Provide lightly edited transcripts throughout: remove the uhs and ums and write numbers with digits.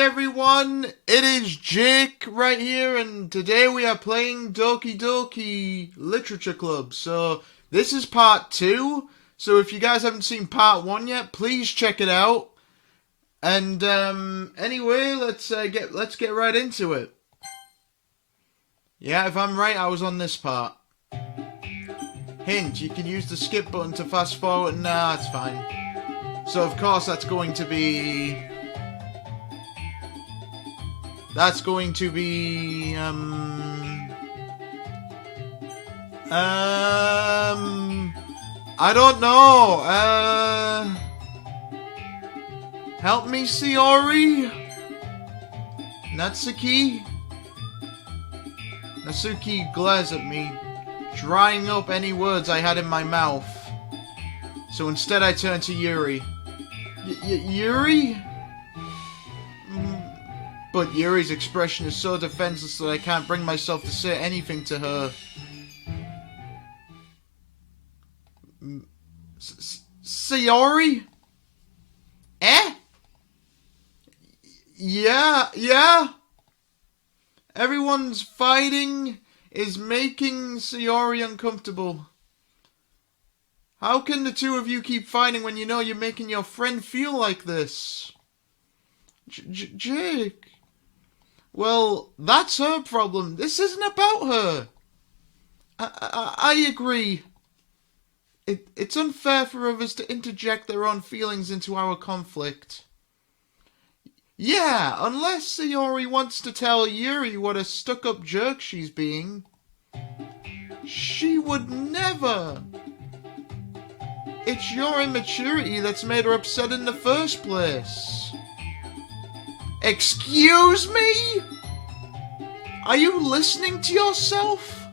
everyone, it is Jake right here, and today we are playing Doki Literature Club. So this is part 2, so if you guys haven't seen part 1 yet, please check it out. And anyway, let's get right into it. Yeah, if I'm right, I was on this part. Hint, you can use the skip button to fast forward. Nah, it's fine. So of course that's going to be... I don't know. Help me, SAYORI? Natsuki glares at me, drying up any words I had in my mouth. So instead I turn to Yuri. Yuri? But Yuri's expression is so defenseless that I can't bring myself to say anything to her. SAYORI? Eh? Yeah? Everyone's fighting is making SAYORI uncomfortable. How can the two of you keep fighting when you know you're making your friend feel like this? Jake. Well, that's her problem. This isn't about her. I agree. It's unfair for others to interject their own feelings into our conflict. Yeah, unless SAYORI wants to tell Yuri what a stuck-up jerk she's being. She would never. It's your immaturity that's made her upset in the first place. Excuse me? Are you listening to yourself?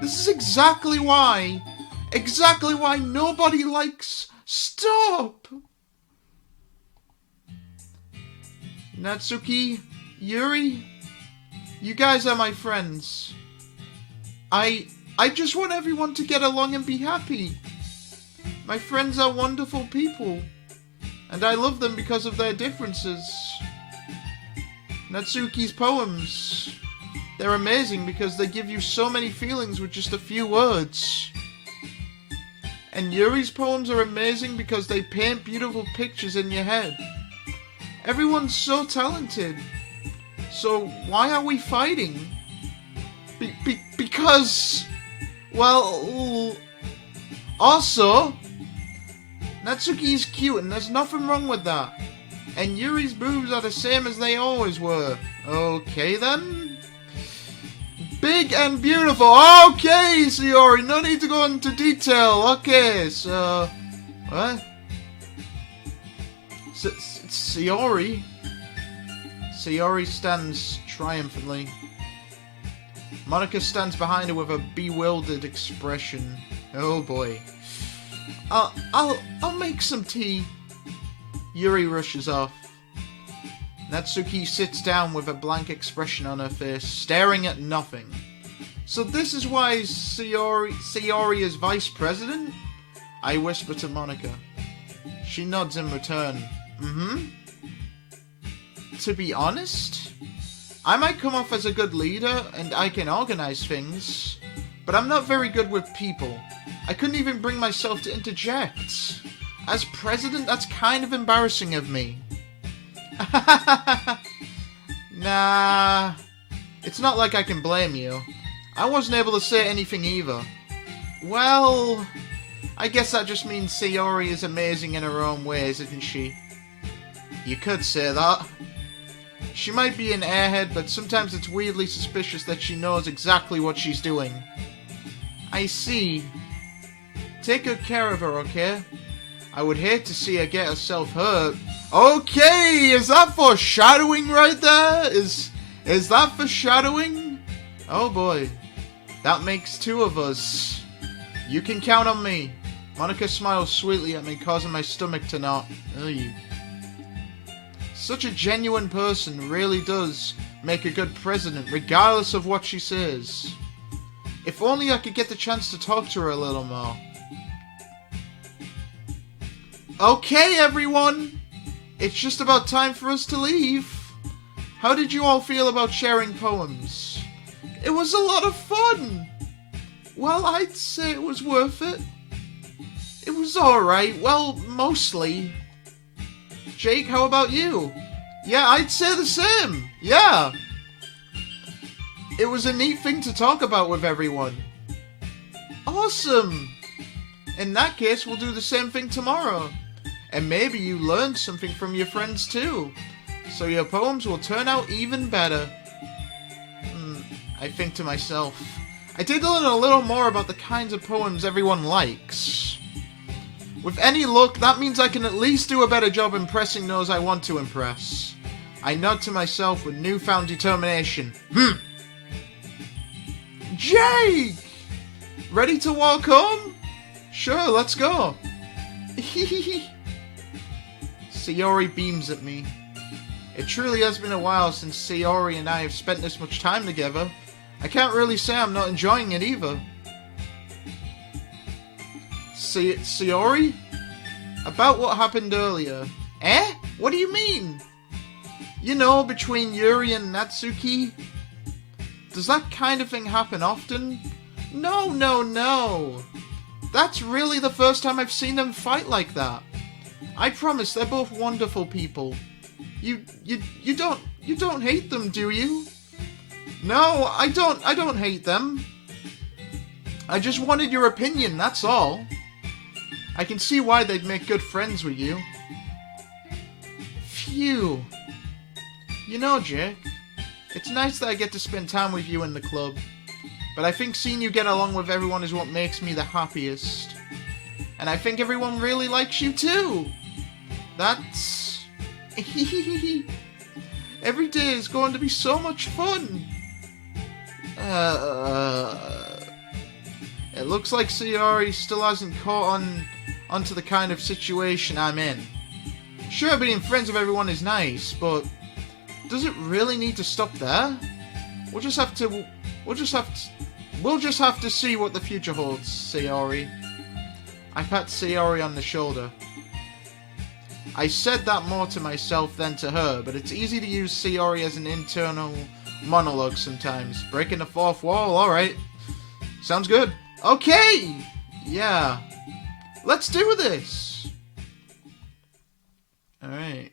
This is exactly why nobody likes... Stop! Natsuki, Yuri, you guys are my friends. I just want everyone to get along and be happy. My friends are wonderful people, and I love them because of their differences. Natsuki's poems, they're amazing because they give you so many feelings with just a few words. And Yuri's poems are amazing because they paint beautiful pictures in your head. Everyone's so talented. So why are we fighting? Because... Well... Also... Natsuki's cute and there's nothing wrong with that. And Yuri's boobs are the same as they always were. Okay then. Big and beautiful. Okay, SAYORI, no need to go into detail. Okay, so... What? SAYORI? SAYORI stands triumphantly. Monika stands behind her with a bewildered expression. Oh boy. I'll make some tea. Yuri rushes off. Natsuki sits down with a blank expression on her face, staring at nothing. So this is why SAYORI is vice president? I whisper to Monika. She nods in return. To be honest, I might come off as a good leader and I can organize things, but I'm not very good with people. I couldn't even bring myself to interject. As president, that's kind of embarrassing of me. Nah, it's not like I can blame you. I wasn't able to say anything either. Well, I guess that just means SAYORI is amazing in her own ways, isn't she? You could say that. She might be an airhead, but sometimes it's weirdly suspicious that she knows exactly what she's doing. I see. Take good care of her, okay? I would hate to see her get herself hurt. Okay, is that foreshadowing right there? Is that foreshadowing? Oh boy. That makes 2 of us. You can count on me. Monika smiles sweetly at me, causing my stomach to knot. Ugh. Such a genuine person really does make a good president, regardless of what she says. If only I could get the chance to talk to her a little more. Okay, everyone! It's just about time for us to leave. How did you all feel about sharing poems? It was a lot of fun! Well, I'd say it was worth it. It was alright, well, mostly. Jake, how about you? Yeah, I'd say the same, yeah. It was a neat thing to talk about with everyone. Awesome! In that case, we'll do the same thing tomorrow. And maybe you learned something from your friends too. So your poems will turn out even better. I think to myself. I did learn a little more about the kinds of poems everyone likes. With any luck, that means I can at least do a better job impressing those I want to impress. I nod to myself with newfound determination. Jake! Ready to walk home? Sure, let's go. Sayori beams at me. It truly has been a while since Sayori and I have spent this much time together. I can't really say I'm not enjoying it either. Sayori? About what happened earlier. Eh? What do you mean? You know, between Yuri and Natsuki? Does that kind of thing happen often? No. That's really the first time I've seen them fight like that. I promise they're both wonderful people. You don't hate them, do you? No, I don't hate them. I just wanted your opinion, that's all. I can see why they'd make good friends with you. Phew. You know, Jake, it's nice that I get to spend time with you in the club, but I think seeing you get along with everyone is what makes me the happiest. And I think everyone really likes you too. That's... Every day is going to be so much fun. It looks like Sayori still hasn't caught onto the kind of situation I'm in. Sure, being friends with everyone is nice, but does it really need to stop there? We'll just have to see what the future holds, Sayori. I pat Sayori on the shoulder. I said that more to myself than to her, but it's easy to use Sayori as an internal monologue sometimes. Breaking the fourth wall, alright. Sounds good. Okay! Yeah. Let's do this! Alright.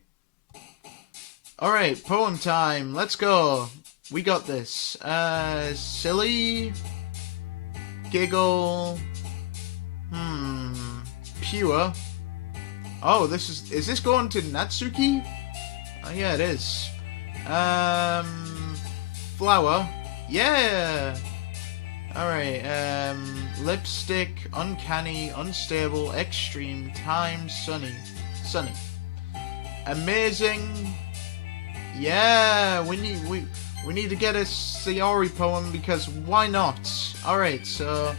Alright, poem time. Let's go. We got this. Silly. Giggle. Pure. Oh, is this going to Natsuki? Oh, yeah, it is. Flower. Yeah! Alright, lipstick, uncanny, unstable, extreme, time, sunny. Amazing. Yeah, we need to get a Sayori poem because why not? Alright, so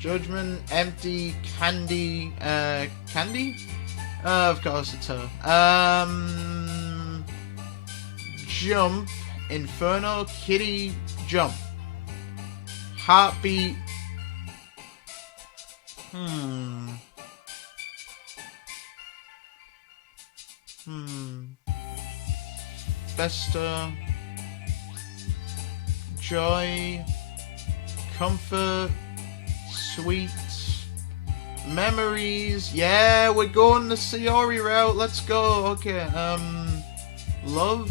judgment, empty, candy, candy? Of course it's her. Jump, inferno, kitty, jump. Heartbeat. Festa. Joy. Comfort. Sweet. Memories. Yeah, we're going the Sayori route. Let's go. Okay. Love.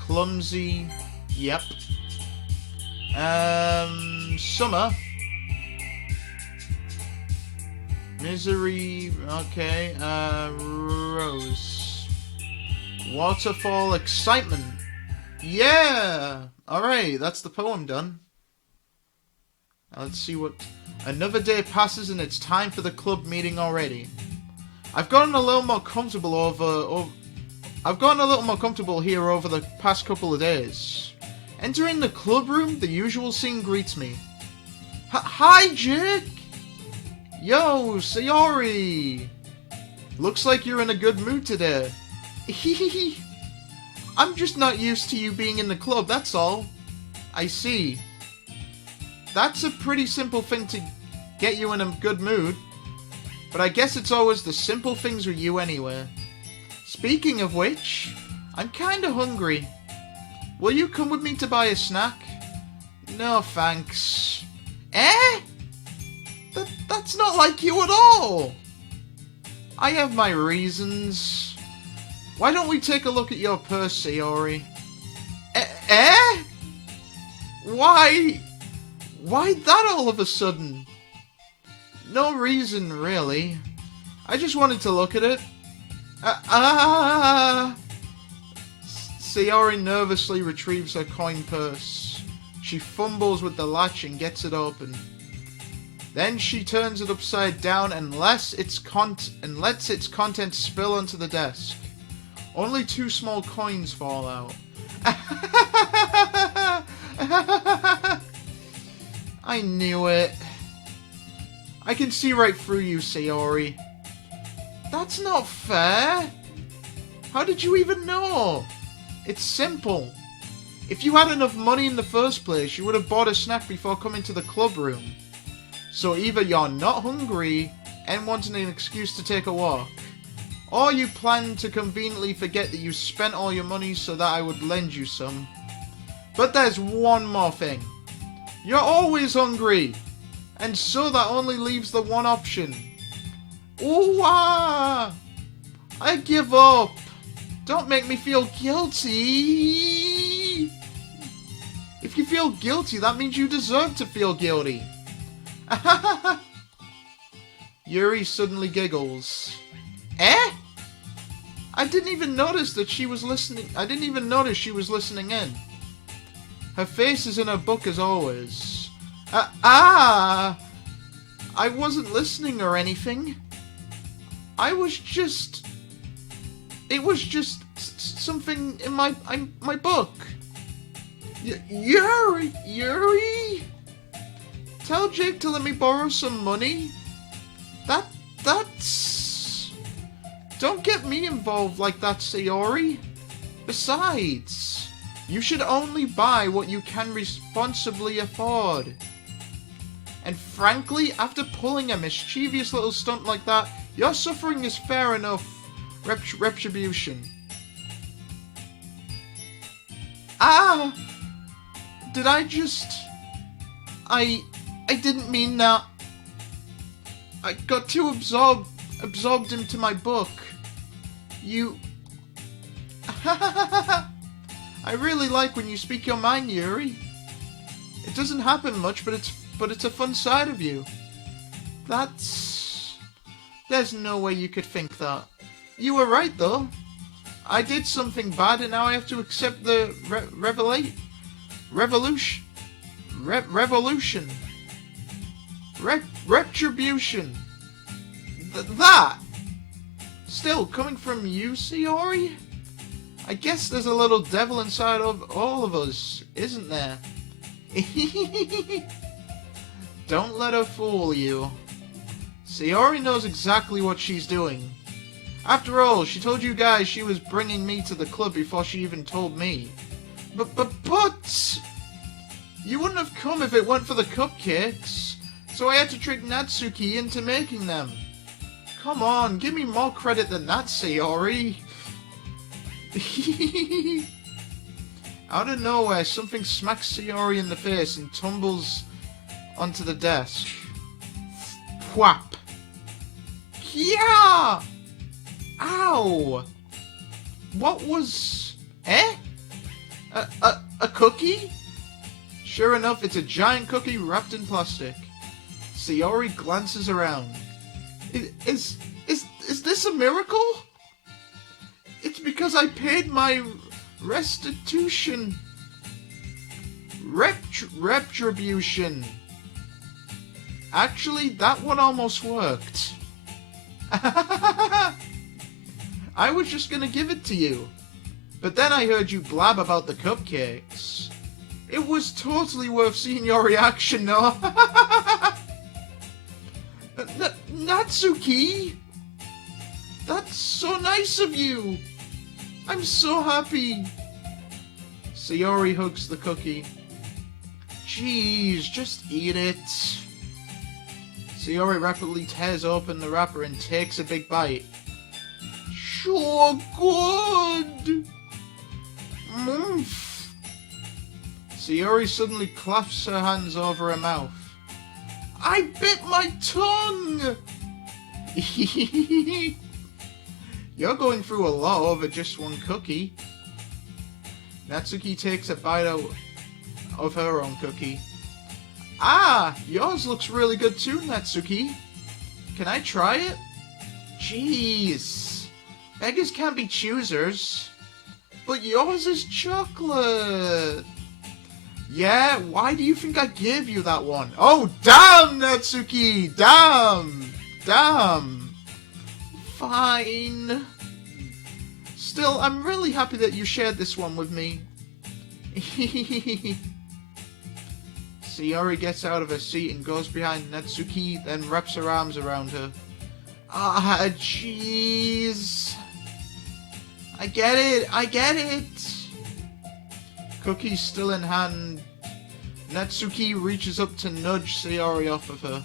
Clumsy. Yep. Summer. Misery. Okay. Rose. Waterfall. Excitement. Yeah. Alright, that's the poem done. Now let's see what... Another day passes and it's time for the club meeting already. I've gotten a little more comfortable here over the past couple of days. Entering the club room, the usual scene greets me. Hi, Jake! Yo, Sayori! Looks like you're in a good mood today. I'm just not used to you being in the club, that's all. I see. That's a pretty simple thing to get you in a good mood. But I guess it's always the simple things with you anyway. Speaking of which, I'm kinda hungry. Will you come with me to buy a snack? No, thanks. Eh? That's not like you at all. I have my reasons. Why don't we take a look at your purse, Sayori? Eh? Why that all of a sudden? No reason, really. I just wanted to look at it. Sayori nervously retrieves her coin purse. She fumbles with the latch and gets it open. Then she turns it upside down and lets its contents spill onto the desk. Only 2 small coins fall out. I knew it. I can see right through you, Sayori. That's not fair. How did you even know? It's simple. If you had enough money in the first place, you would have bought a snack before coming to the club room. So either you're not hungry and wanting an excuse to take a walk, or you plan to conveniently forget that you spent all your money so that I would lend you some. But there's one more thing. You're always hungry, and so that only leaves the one option. Ooh, I give up. Don't make me feel guilty. If you feel guilty, that means you deserve to feel guilty. Yuri suddenly giggles. Eh? I didn't even notice that she was listening. I didn't even notice she was listening in. Her face is in her book as always. I wasn't listening or anything. It was just something in my book. Yuri? Tell Jake to let me borrow some money? That's... Don't get me involved like that, Sayori. Besides, you should only buy what you can responsibly afford. And frankly, after pulling a mischievous little stunt like that, your suffering is fair enough retribution. Did I just... I didn't mean that. I got too absorbed into my book. You... I really like when you speak your mind, Yuri. It doesn't happen much, but it's a fun side of you. There's no way you could think that. You were right, though. I did something bad, and now I have to accept the retribution. That! Still, coming from you, Sayori? I guess there's a little devil inside of all of us, isn't there? Don't let her fool you. Sayori knows exactly what she's doing. After all, she told you guys she was bringing me to the club before she even told me. But... You wouldn't have come if it weren't for the cupcakes. So I had to trick Natsuki into making them. Come on, give me more credit than that, Sayori. Out of nowhere, something smacks Sayori in the face and tumbles onto the desk. Whap! Yeah! Ow! What was... Eh? A cookie? Sure enough, it's a giant cookie wrapped in plastic. Sayori glances around. Is this a miracle? It's because I paid my restitution. Retribution. Actually, that one almost worked. I was just gonna give it to you. But then I heard you blab about the cupcakes. It was totally worth seeing your reaction, no? Natsuki! That's so nice of you! I'm so happy! Sayori hugs the cookie. Jeez, just eat it. Sayori rapidly tears open the wrapper and takes a big bite. So good! Moomph. Sayori suddenly clasps her hands over her mouth. I bit my tongue! You're going through a lot over just one cookie. Natsuki takes a bite out of her own cookie. Ah, yours looks really good too, Natsuki. Can I try it? Jeez. Beggars can't be choosers. But yours is chocolate. Yeah, why do you think I gave you that one? Oh, damn, Natsuki! Damn! Damn! Fine. Still, I'm really happy that you shared this one with me. Sayori gets out of her seat and goes behind Natsuki, then wraps her arms around her. Ah, jeez. I get it. Cookie still in hand, Natsuki reaches up to nudge Sayori off of her.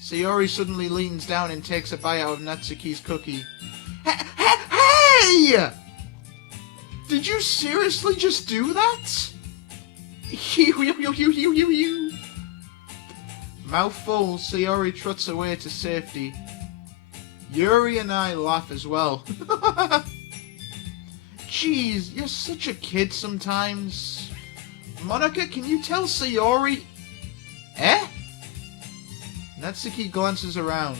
Sayori suddenly leans down and takes a bite out of Natsuki's cookie. Hey! Did you seriously just do that? Mouthful, Sayori trots away to safety. Yuri and I laugh as well. Jeez, you're such a kid sometimes. Monica, can you tell Sayori? Eh? Natsuki glances around.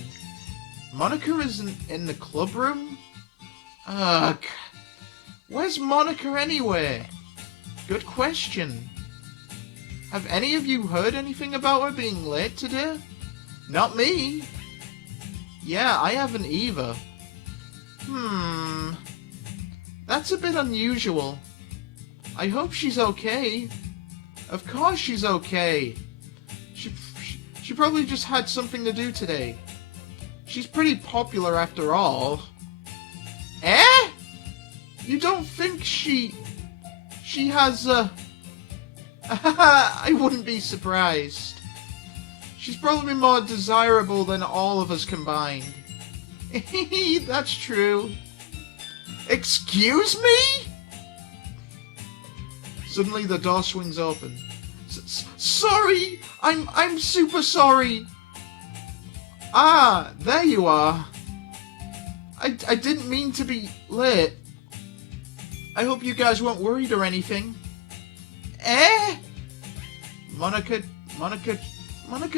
Monica isn't in the club room? Ugh. Where's Monica anyway? Good question. Have any of you heard anything about her being late today? Not me. Yeah, I haven't either. That's a bit unusual. I hope she's okay. Of course she's okay. She probably just had something to do today. She's pretty popular after all. Eh? You don't think she has I wouldn't be surprised. She's probably more desirable than all of us combined. That's true. Excuse me? Suddenly the door swings open. Sorry! I'm super sorry! Ah, there you are. I didn't mean to be late. I hope you guys weren't worried or anything. Eh? Monica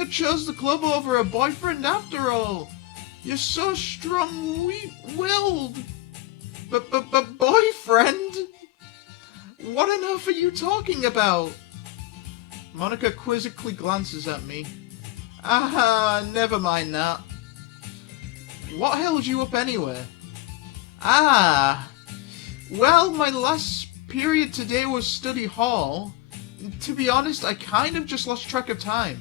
chose the club over her boyfriend after all. You're so strong-willed. But boyfriend? What on earth are you talking about? Monica quizzically glances at me. Ah, never mind that. What held you up anyway? Ah, well, my last period today was study hall. To be honest, I kind of just lost track of time.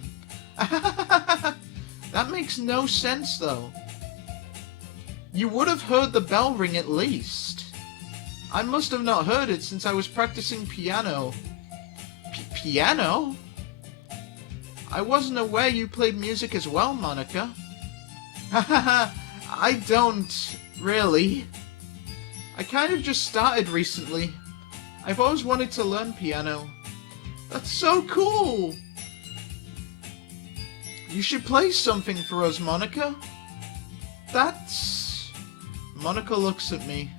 That makes no sense, though. You would have heard the bell ring at least. I must have not heard it since I was practicing piano. Piano? I wasn't aware you played music as well, Monica. I don't, really. I kind of just started recently. I've always wanted to learn piano. That's so cool! You should play something for us, Monica. That's... Monica looks at me.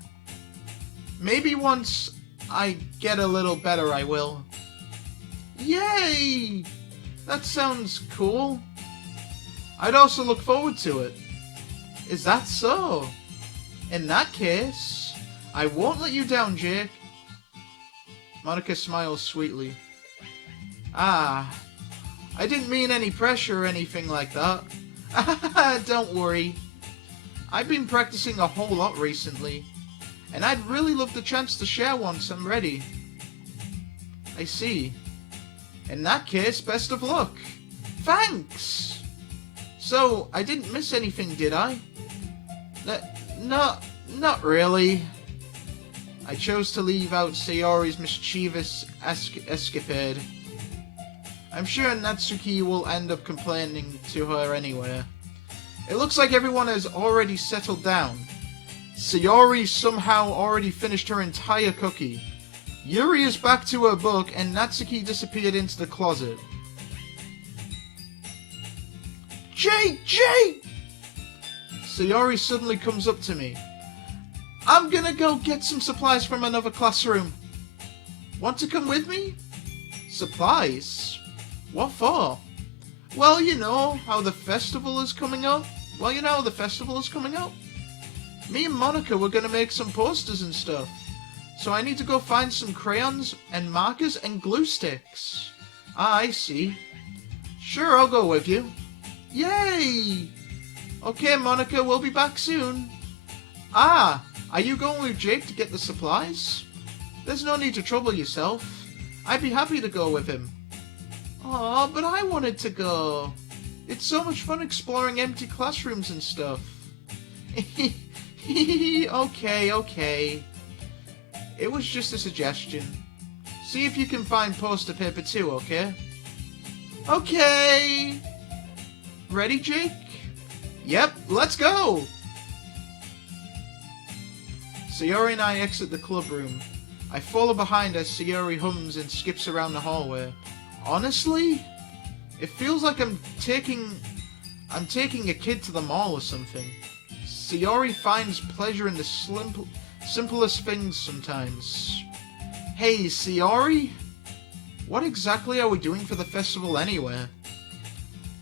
Maybe once I get a little better, I will. Yay! That sounds cool. I'd also look forward to it. Is that so? In that case, I won't let you down, Jake. Monica smiles sweetly. Ah, I didn't mean any pressure or anything like that. Don't worry. I've been practicing a whole lot recently, and I'd really love the chance to share once I'm ready. I see. In that case, best of luck. Thanks! So, I didn't miss anything, did I? Not really. I chose to leave out Sayori's mischievous escapade. I'm sure Natsuki will end up complaining to her anyway. It looks like everyone has already settled down. Sayori somehow already finished her entire cookie. Yuri is back to her book, and Natsuki disappeared into the closet. Jake! Jake! Sayori suddenly comes up to me. I'm gonna go get some supplies from another classroom. Want to come with me? Supplies? What for? Well, you know how the festival is coming up. Me and Monica were gonna make some posters and stuff. So I need to go find some crayons and markers and glue sticks. Ah, I see. Sure, I'll go with you. Yay! Okay, Monica, we'll be back soon. Ah, are you going with Jake to get the supplies? There's no need to trouble yourself. I'd be happy to go with him. Aw, but I wanted to go. It's so much fun exploring empty classrooms and stuff. Okay. It was just a suggestion. See if you can find poster paper too, okay? Okay! Ready, Jake? Yep, let's go! Sayori and I exit the club room. I follow behind as Sayori hums and skips around the hallway. Honestly, it feels like I'm taking a kid to the mall or something. Sayori finds pleasure in the simplest things sometimes. Hey, Sayori? What exactly are we doing for the festival anyway?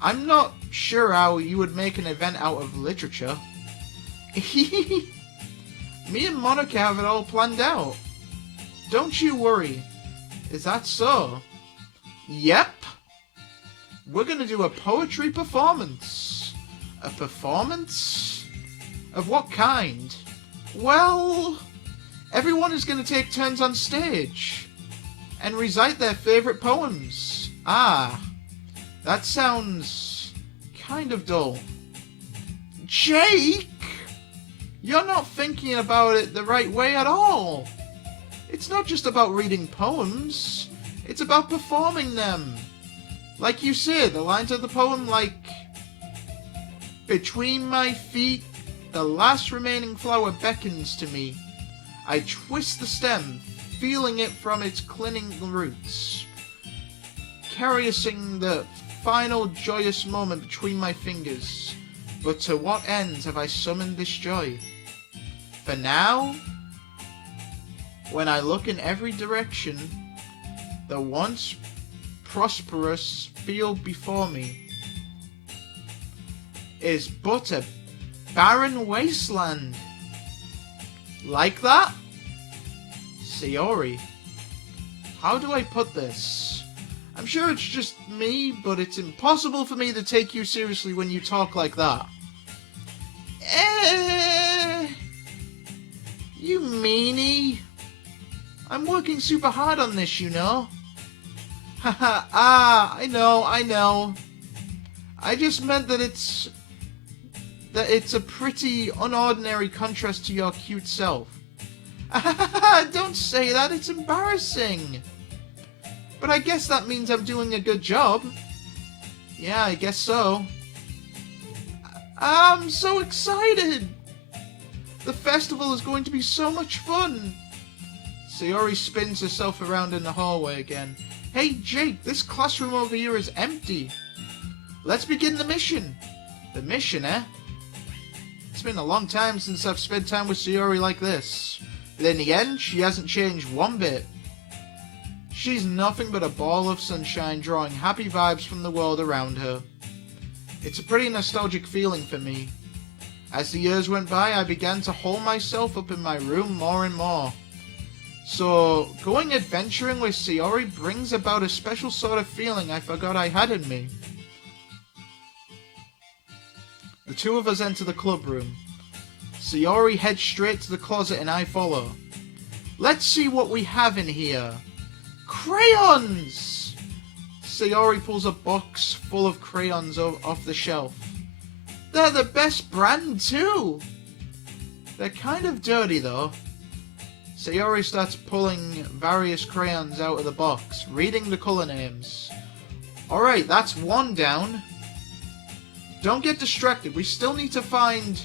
I'm not sure how you would make an event out of literature. Me and Monica have it all planned out. Don't you worry. Is that so? Yep. We're gonna do a poetry performance. A performance? Of what kind? Well, everyone is gonna take turns on stage and recite their favorite poems. Ah, that sounds kind of dull. Jake! You're not thinking about it the right way at all. It's not just about reading poems. It's about performing them. Like you said, the lines of the poem like, between my feet, the last remaining flower beckons to me. I twist the stem, feeling it from its clinging roots, caressing the final joyous moment between my fingers. But to what ends have I summoned this joy? For now, when I look in every direction, the once prosperous field before me is but a barren wasteland. Like that? Sayori, how do I put this? I'm sure it's just me, but it's impossible for me to take you seriously when you talk like that. You meanie. I'm working super hard on this, you know. Haha, I know. I just meant that it's a pretty unordinary contrast to your cute self. Don't say that, it's embarrassing. But I guess that means I'm doing a good job. Yeah, I guess so. I'm so excited. The festival is going to be so much fun. Sayori spins herself around in the hallway again. Hey, Jake, this classroom over here is empty. Let's begin the mission. The mission, eh? It's been a long time since I've spent time with Sayori like this. But in the end, she hasn't changed one bit. She's nothing but a ball of sunshine drawing happy vibes from the world around her. It's a pretty nostalgic feeling for me. As the years went by, I began to hole myself up in my room more and more. So, going adventuring with Sayori brings about a special sort of feeling I forgot I had in me. The two of us enter the club room. Sayori heads straight to the closet and I follow. Let's see what we have in here. Crayons! Sayori pulls a box full of crayons off the shelf. They're the best brand too! They're kind of dirty though. Sayori starts pulling various crayons out of the box, reading the colour names. Alright, that's one down. Don't get distracted, we still need to find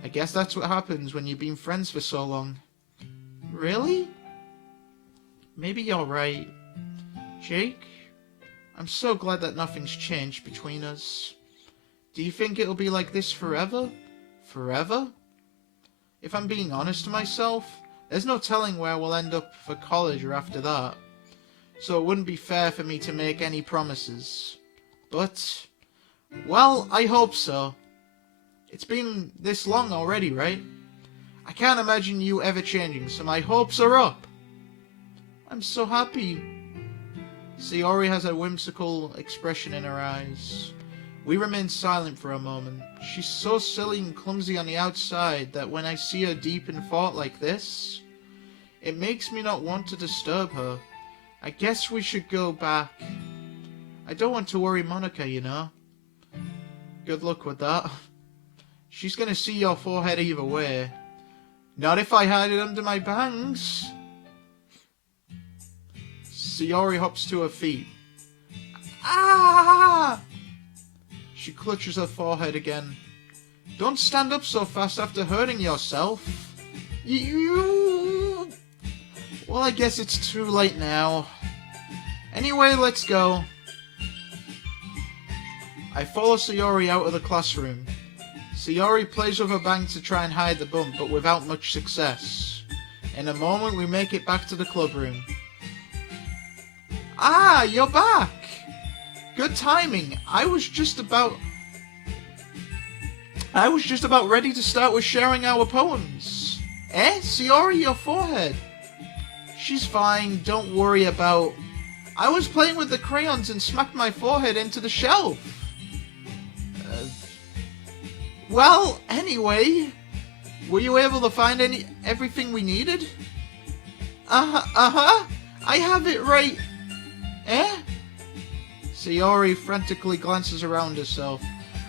I guess that's what happens when you've been friends for so long. Really? Maybe you're right. Jake, I'm so glad that nothing's changed between us. Do you think it'll be like this forever? Forever? If I'm being honest to myself, there's no telling where we'll end up for college or after that. So it wouldn't be fair for me to make any promises. But, well, I hope so. It's been this long already, right? I can't imagine you ever changing, so my hopes are up. I'm so happy. Sayori has a whimsical expression in her eyes. We remain silent for a moment. She's so silly and clumsy on the outside that when I see her deep in thought like this, it makes me not want to disturb her. I guess we should go back. I don't want to worry Monica, you know. Good luck with that. She's gonna see your forehead either way. Not if I hide it under my bangs. Sayori hops to her feet. Ah! She clutches her forehead again. Don't stand up so fast after hurting yourself. You... Well, I guess it's too late now. Anyway, let's go. I follow Sayori out of the classroom. Sayori plays with her bang to try and hide the bump, but without much success. In a moment, we make it back to the clubroom. Ah, you're back! Good timing. I was just about ready to start with sharing our poems. Eh? Sayori, your forehead. She's fine, don't worry about... I was playing with the crayons and smacked my forehead into the shelf. Well, anyway, were you able to find everything we needed? Uh-huh. I have it right. Eh? Sayori frantically glances around herself.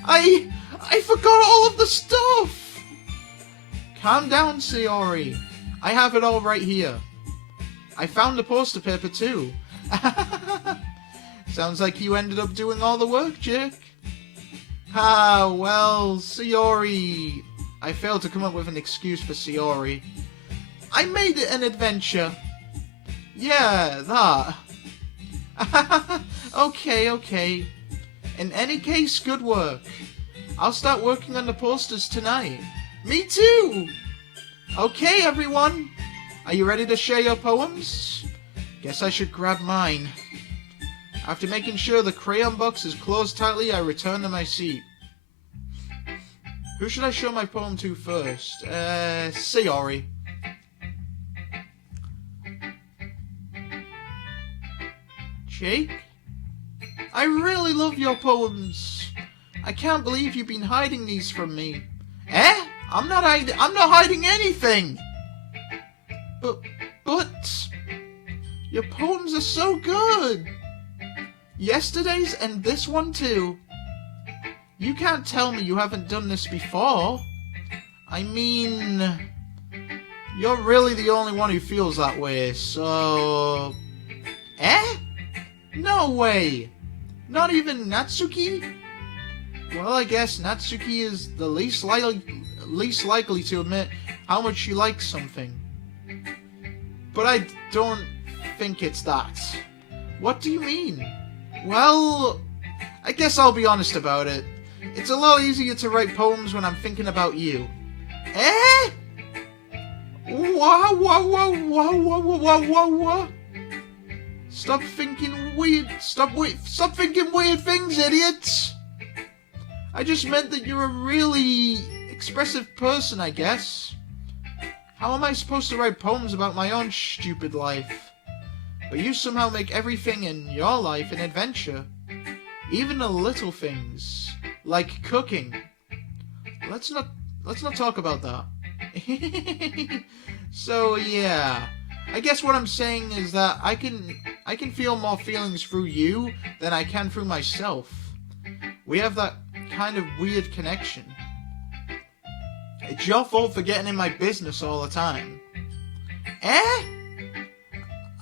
I forgot all of the stuff! Calm down, Sayori. I have it all right here. I found the poster paper too. Sounds like you ended up doing all the work, Jake. Ah, well, Sayori... I failed to come up with an excuse for Sayori. I made it an adventure. Yeah, that. Okay. In any case, good work. I'll start working on the posters tonight. Me too! Okay, everyone. Are you ready to share your poems? Guess I should grab mine. After making sure the crayon box is closed tightly, I return to my seat. Who should I show my poem to first? Sayori. Jake? I really love your poems. I can't believe you've been hiding these from me. Eh? I'm not hiding anything! But... Your poems are so good! Yesterday's and this one too. You can't tell me you haven't done this before. I mean... You're really the only one who feels that way, so... Eh? No way! Not even Natsuki? Well, I guess Natsuki is the least likely to admit how much she likes something. But I don't think it's that. What do you mean? Well, I guess I'll be honest about it. It's a lot easier to write poems when I'm thinking about you. Eh? What? Stop thinking weird things, idiots! I just meant that you're a really expressive person, I guess. How am I supposed to write poems about my own stupid life? But you somehow make everything in your life an adventure. Even the little things, like cooking. Let's not talk about that. So yeah, I guess what I'm saying is that I can feel more feelings through you than I can through myself. We have that kind of weird connection. It's your fault for getting in my business all the time. Eh?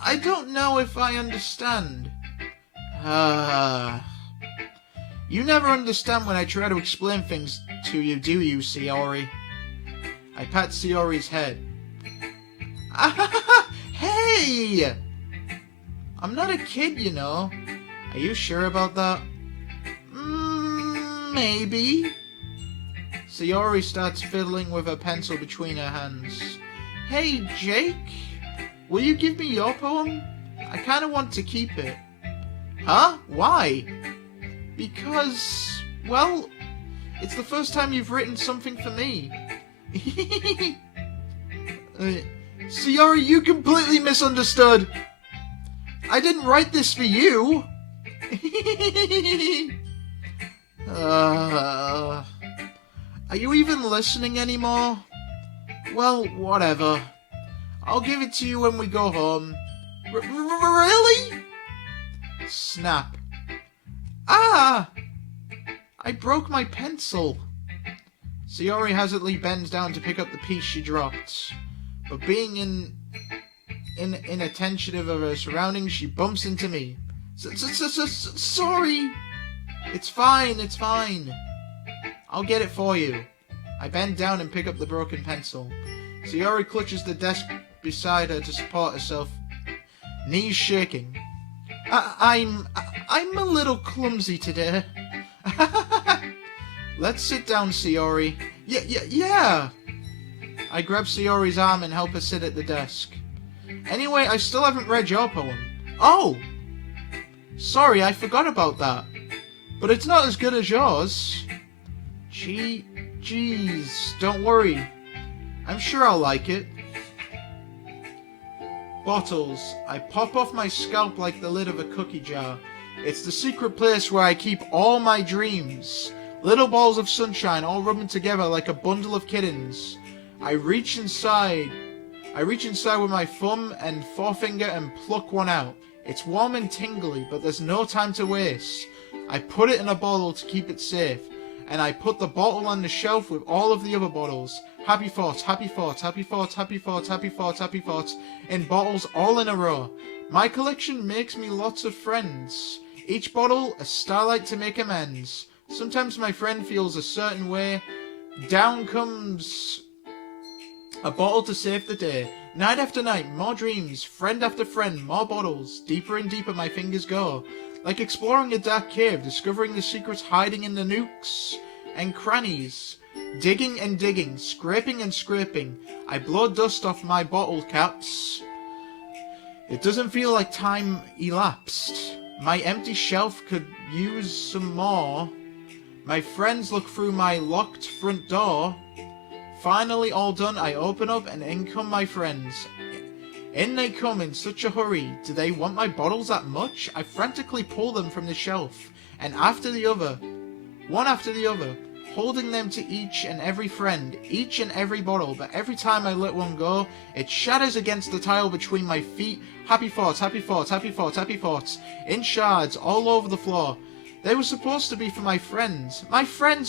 I don't know if I understand. You never understand when I try to explain things to you, do you, Sayori? I pat Sayori's head. Hey! I'm not a kid, you know. Are you sure about that? Maybe. Sayori starts fiddling with her pencil between her hands. Hey, Jake? Will you give me your poem? I kind of want to keep it. Huh? Why? Because, well, it's the first time you've written something for me. Sayori, you completely misunderstood. I didn't write this for you. Are you even listening anymore? Well, whatever. I'll give it to you when we go home. Really? Snap. Ah! I broke my pencil. Sayori hesitantly bends down to pick up the piece she dropped. But being inattentive of her surroundings, she bumps into me. Sorry! It's fine. I'll get it for you. I bend down and pick up the broken pencil. Sayori clutches the desk beside her to support herself, knees shaking. I'm a little clumsy today. Let's sit down, Sayori. Yeah. I grab Sayori's arm and help her sit at the desk. Anyway, I still haven't read your poem. Oh! Sorry, I forgot about that. But it's not as good as yours. Jeez, don't worry. I'm sure I'll like it. Bottles. I pop off my scalp like the lid of a cookie jar. It's the secret place where I keep all my dreams. Little balls of sunshine all rubbing together like a bundle of kittens. I reach inside with my thumb and forefinger and pluck one out. It's warm and tingly, but there's no time to waste. I put it in a bottle to keep it safe, and I put the bottle on the shelf with all of the other bottles. Happy thoughts, happy thoughts, happy thoughts, happy thoughts, happy thoughts, happy thoughts, in bottles all in a row. My collection makes me lots of friends. Each bottle a starlight to make amends. Sometimes my friend feels a certain way. Down comes a bottle to save the day. Night after night, more dreams. Friend after friend, more bottles. Deeper and deeper my fingers go. Like exploring a dark cave, discovering the secrets hiding in the nooks and crannies. Digging and digging, scraping and scraping. I blow dust off my bottle caps. It doesn't feel like time elapsed. My empty shelf could use some more. My friends look through my locked front door. Finally all done, I open up and in come my friends. In they come in such a hurry. Do they want my bottles that much? I frantically pull them from the shelf, and after the other, one after the other, holding them to each and every friend, each and every bottle, but every time I let one go, it shatters against the tile between my feet. Happy thoughts, happy thoughts, happy thoughts, happy thoughts, in shards all over the floor. They were supposed to be for my friends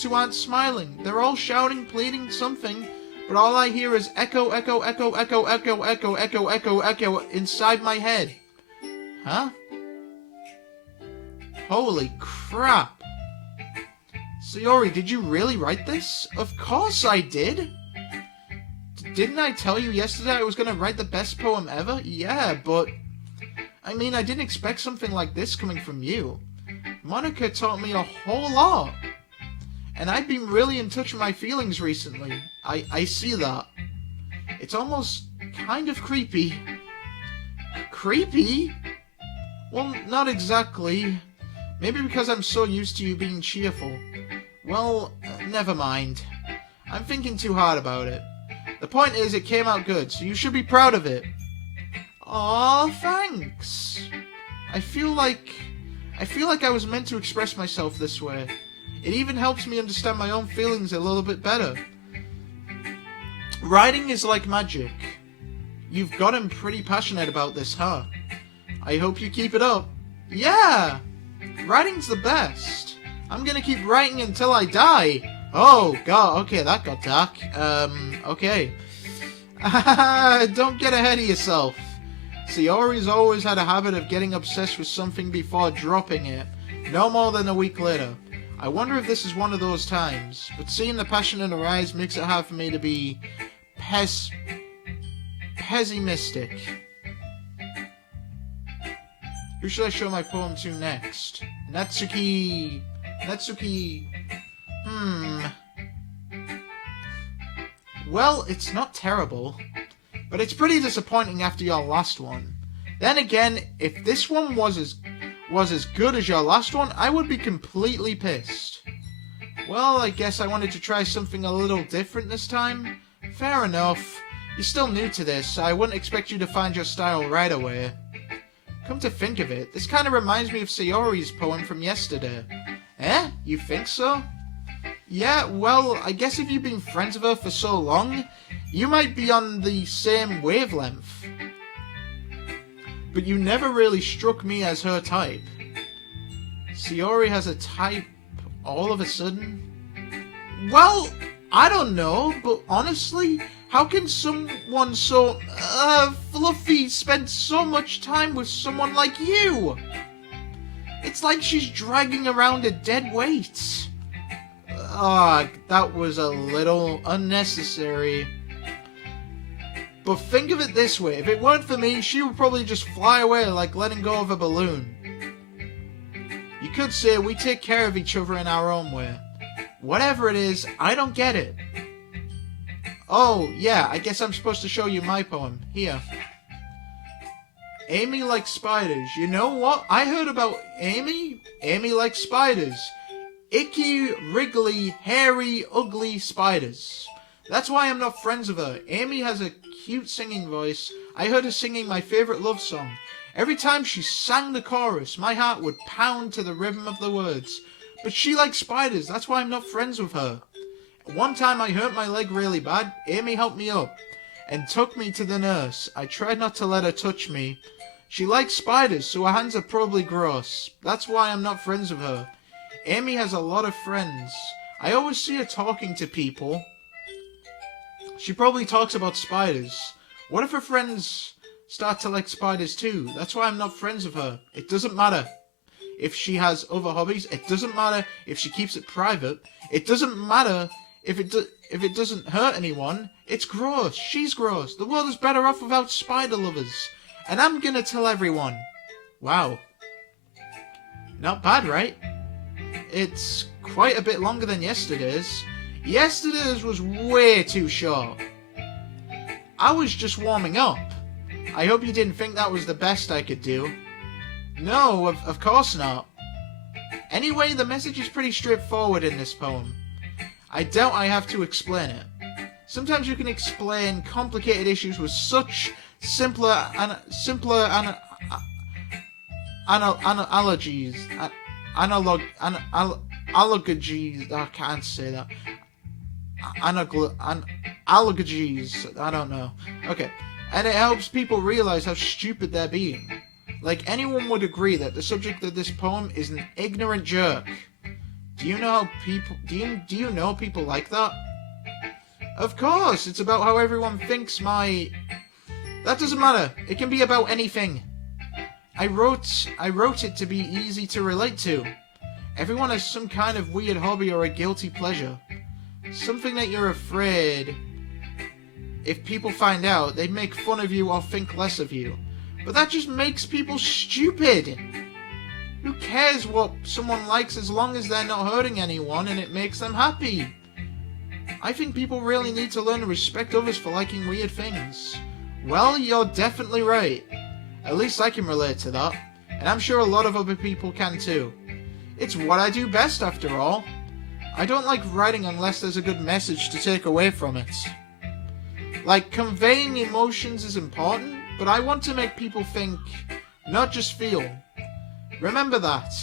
who aren't smiling. They're all shouting, pleading something, but all I hear is echo, echo, echo, echo, echo, echo, echo, echo, echo inside my head. Huh? Holy crap. Sayori, did you really write this? Of course I did. Didn't I tell you yesterday I was going to write the best poem ever? Yeah, but I mean, I didn't expect something like this coming from you. Monica taught me a whole lot. And I've been really in touch with my feelings recently. I see that. It's almost kind of creepy. Creepy? Well, not exactly. Maybe because I'm so used to you being cheerful. Well, never mind. I'm thinking too hard about it. The point is, it came out good, so you should be proud of it. Aw, thanks. I feel like I was meant to express myself this way. It even helps me understand my own feelings a little bit better. Writing is like magic. You've gotten pretty passionate about this, huh? I hope you keep it up. Yeah! Writing's the best. I'm gonna keep writing until I die. Oh, God, okay, that got dark. Okay. Don't get ahead of yourself. Sayori's always had a habit of getting obsessed with something before dropping it. No more than a week later. I wonder if this is one of those times, but seeing the passion in her eyes makes it hard for me to be pessimistic. Who should I show my poem to next? Natsuki. Well, it's not terrible, but it's pretty disappointing after your last one. Then again, if this one was as good as your last one, I would be completely pissed. Well, I guess I wanted to try something a little different this time. Fair enough. You're still new to this, so I wouldn't expect you to find your style right away. Come to think of it, this kind of reminds me of Sayori's poem from yesterday. Eh? You think so? Yeah, well, I guess if you've been friends with her for so long, you might be on the same wavelength. But you never really struck me as her type. Sayori has a type all of a sudden? Well, I don't know, but honestly, how can someone so, fluffy spend so much time with someone like you? It's like she's dragging around a dead weight. That was a little unnecessary. But think of it this way, if it weren't for me, she would probably just fly away like letting go of a balloon. You could say we take care of each other in our own way. Whatever it is, I don't get it. Oh, yeah, I guess I'm supposed to show you my poem. Here. Amy likes spiders. You know what? I heard about Amy. Amy likes spiders. Icky, wriggly, hairy, ugly spiders. That's why I'm not friends with her. Amy has a cute singing voice. I heard her singing my favorite love song. Every time she sang the chorus, my heart would pound to the rhythm of the words. But she likes spiders. That's why I'm not friends with her. One time I hurt my leg really bad. Amy helped me up and took me to the nurse. I tried not to let her touch me. She likes spiders, so her hands are probably gross. That's why I'm not friends with her. Amy has a lot of friends. I always see her talking to people. She probably talks about spiders. What if her friends start to like spiders too? That's why I'm not friends with her. It doesn't matter if she has other hobbies. It doesn't matter if she keeps it private. It doesn't matter if it doesn't hurt anyone. It's gross. She's gross. The world is better off without spider lovers. And I'm gonna tell everyone. Wow. Not bad, right? It's quite a bit longer than yesterday's. Yesterday's was way too short. I was just warming up. I hope you didn't think that was the best I could do. No, of course not. Anyway, the message is pretty straightforward in this poem. I doubt I have to explain it. Sometimes you can explain complicated issues with such simpler analogies. Analogies. I can't say that. Analogies. I don't know. Okay. And it helps people realize how stupid they're being. Like, anyone would agree that the subject of this poem is an ignorant jerk. Do you know how people... Do you know people like that? Of course, it's about how everyone thinks my... That doesn't matter. It can be about anything. I wrote it to be easy to relate to. Everyone has some kind of weird hobby or a guilty pleasure. Something that you're afraid... If people find out, they'd make fun of you or think less of you. But that just makes people stupid. Who cares what someone likes as long as they're not hurting anyone and it makes them happy? I think people really need to learn to respect others for liking weird things. Well, you're definitely right. At least I can relate to that. And I'm sure a lot of other people can too. It's what I do best, after all. I don't like writing unless there's a good message to take away from it. Like, conveying emotions is important, but I want to make people think, not just feel. Remember that.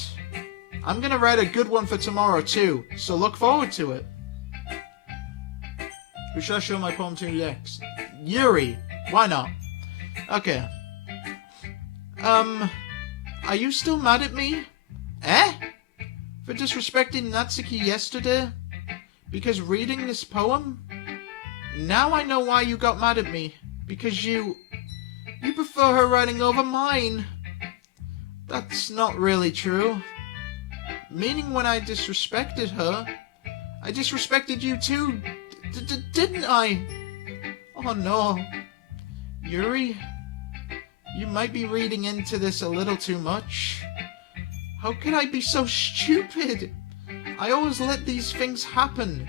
I'm gonna write a good one for tomorrow too, so look forward to it. Who should I show my poem to next? Yuri. Why not? Okay. Are you still mad at me? Eh? For disrespecting Natsuki yesterday? Because reading this poem? Now I know why you got mad at me. Because you prefer her writing over mine. That's not really true. Meaning when I disrespected her, I disrespected you too, didn't I? Oh no. Yuri, you might be reading into this a little too much. How could I be so stupid? I always let these things happen.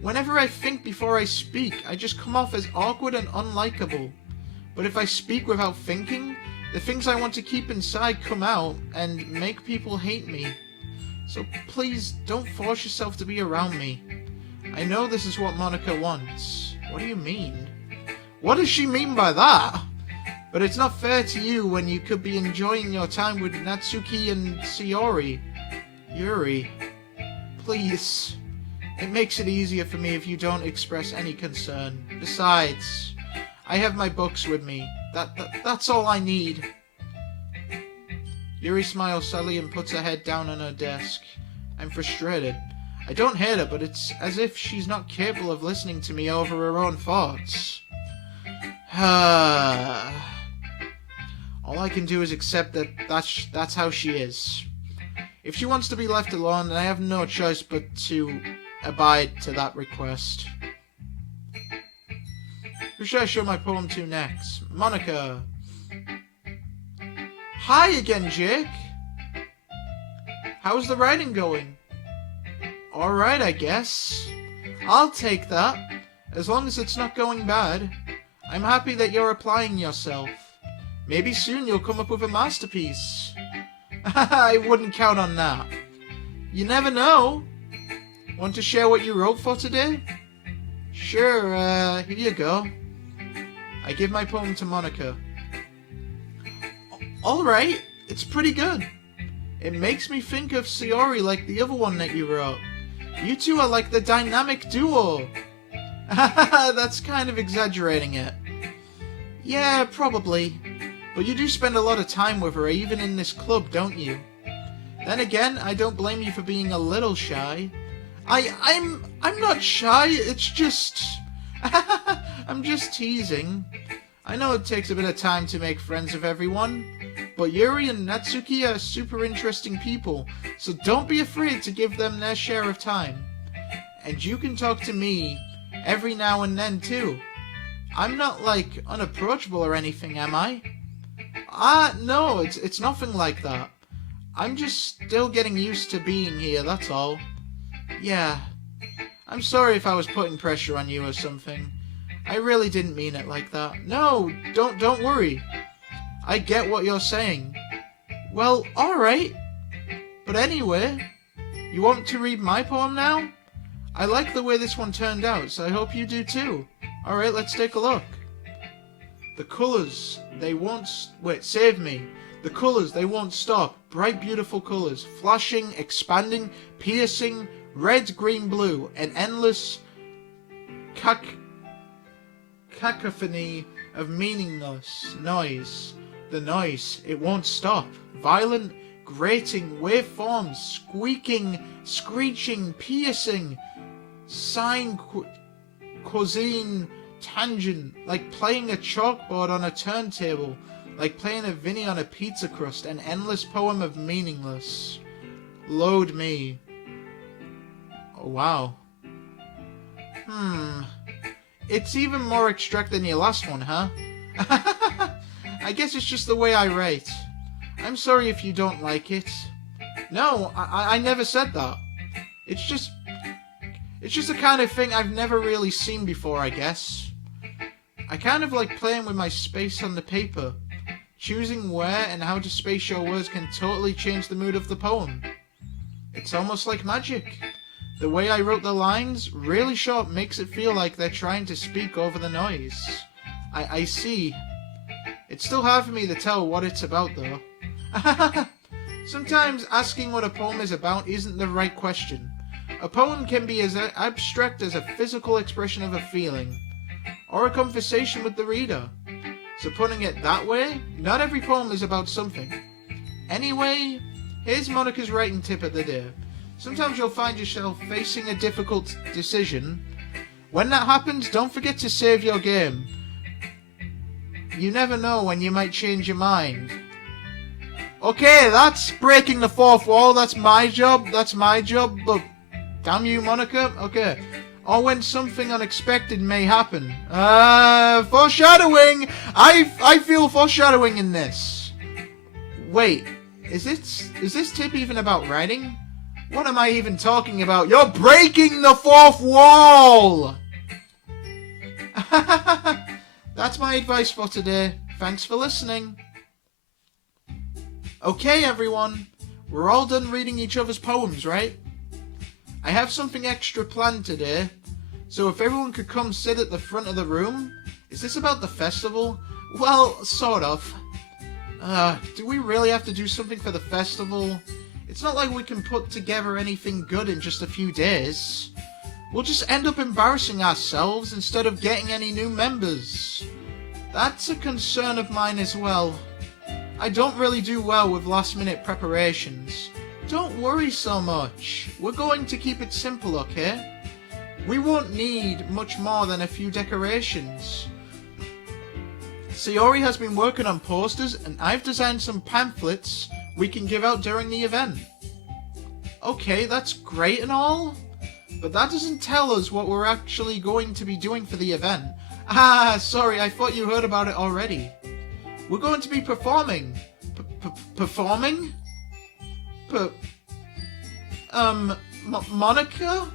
Whenever I think before I speak, I just come off as awkward and unlikable. But if I speak without thinking, the things I want to keep inside come out and make people hate me. So please, don't force yourself to be around me. I know this is what Monika wants. What do you mean? What does she mean by that? But it's not fair to you when you could be enjoying your time with Natsuki and SAYORI. Yuri, please. It makes it easier for me if you don't express any concern. Besides, I have my books with me. That's all I need. Yuri smiles sadly and puts her head down on her desk. I'm frustrated. I don't hate her, but it's as if she's not capable of listening to me over her own thoughts. All I can do is accept that's how she is. If she wants to be left alone, then I have no choice but to abide to that request. Who should I show my poem to next? Monika. Hi again, Jake. How's the writing going? Alright, I guess. I'll take that. As long as it's not going bad. I'm happy that you're applying yourself. Maybe soon you'll come up with a masterpiece. I wouldn't count on that. You never know. Want to share what you wrote for today? Sure, here you go. I give my poem to Monika. Alright, it's pretty good. It makes me think of SAYORI like the other one that you wrote. You two are like the dynamic duo. That's kind of exaggerating it. Yeah, probably. But you do spend a lot of time with her, even in this club, don't you? Then again, I don't blame you for being a little shy. I'm not shy, it's just... I'm just teasing. I know it takes a bit of time to make friends with everyone, but Yuri and Natsuki are super interesting people, so don't be afraid to give them their share of time. And you can talk to me every now and then too. I'm not, like, unapproachable or anything, am I? No, it's nothing like that. I'm just still getting used to being here, that's all. Yeah. I'm sorry if I was putting pressure on you or something. I really didn't mean it like that. No, don't worry. I get what you're saying. Well, alright. But anyway, you want to read my poem now? I like the way this one turned out, so I hope you do too. Alright, let's take a look. The colours, they won't... Wait, save me. The colours, they won't stop. Bright, beautiful colours. Flashing, expanding, piercing, red, green, blue. An endless cacophony of meaningless noise. The noise, it won't stop. Violent, grating, waveforms, squeaking, screeching, piercing, sine, cuisine, tangent, like playing a chalkboard on a turntable, like playing a Vinny on a pizza crust, an endless poem of meaningless. Load me. Oh, wow. It's even more abstract than your last one, huh? I guess it's just the way I write. I'm sorry if you don't like it. No, I never said that. It's just the kind of thing I've never really seen before, I guess. I kind of like playing with my space on the paper. Choosing where and how to space your words can totally change the mood of the poem. It's almost like magic. The way I wrote the lines, really short, makes it feel like they're trying to speak over the noise. I see. It's still hard for me to tell what it's about, though. Sometimes asking what a poem is about isn't the right question. A poem can be as abstract as a physical expression of a feeling, or a conversation with the reader. So putting it that way, not every poem is about something. Anyway, here's Monika's writing tip of the day. Sometimes you'll find yourself facing a difficult decision. When that happens, don't forget to save your game. You never know when you might change your mind. Okay, that's breaking the fourth wall. That's my job. But damn you, Monika. Okay. or when something unexpected may happen. Foreshadowing! I feel foreshadowing in this. Wait, is this tip even about writing? What am I even talking about? You're breaking the fourth wall! That's my advice for today. Thanks for listening. Okay, everyone. We're all done reading each other's poems, right? I have something extra planned today, so if everyone could come sit at the front of the room. Is this about the festival? Well, sort of. Do we really have to do something for the festival? It's not like we can put together anything good in just a few days. We'll just end up embarrassing ourselves instead of getting any new members. That's a concern of mine as well. I don't really do well with last-minute preparations. Don't worry so much. We're going to keep it simple, okay? We won't need much more than a few decorations. SAYORI has been working on posters, and I've designed some pamphlets we can give out during the event. Okay, that's great and all, but that doesn't tell us what we're actually going to be doing for the event. Sorry, I thought you heard about it already. We're going to be performing. Performing? Monica?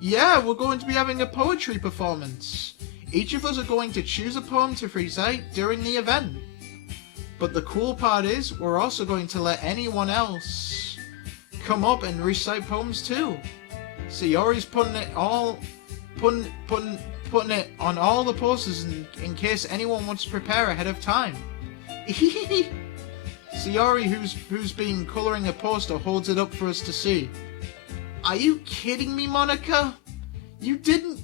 Yeah, we're going to be having a poetry performance. Each of us are going to choose a poem to recite during the event. But the cool part is, we're also going to let anyone else come up and recite poems too. SAYORI's putting it on all the posters in case anyone wants to prepare ahead of time. SAYORI, who's been colouring a poster, holds it up for us to see. Are you kidding me, Monica? You didn't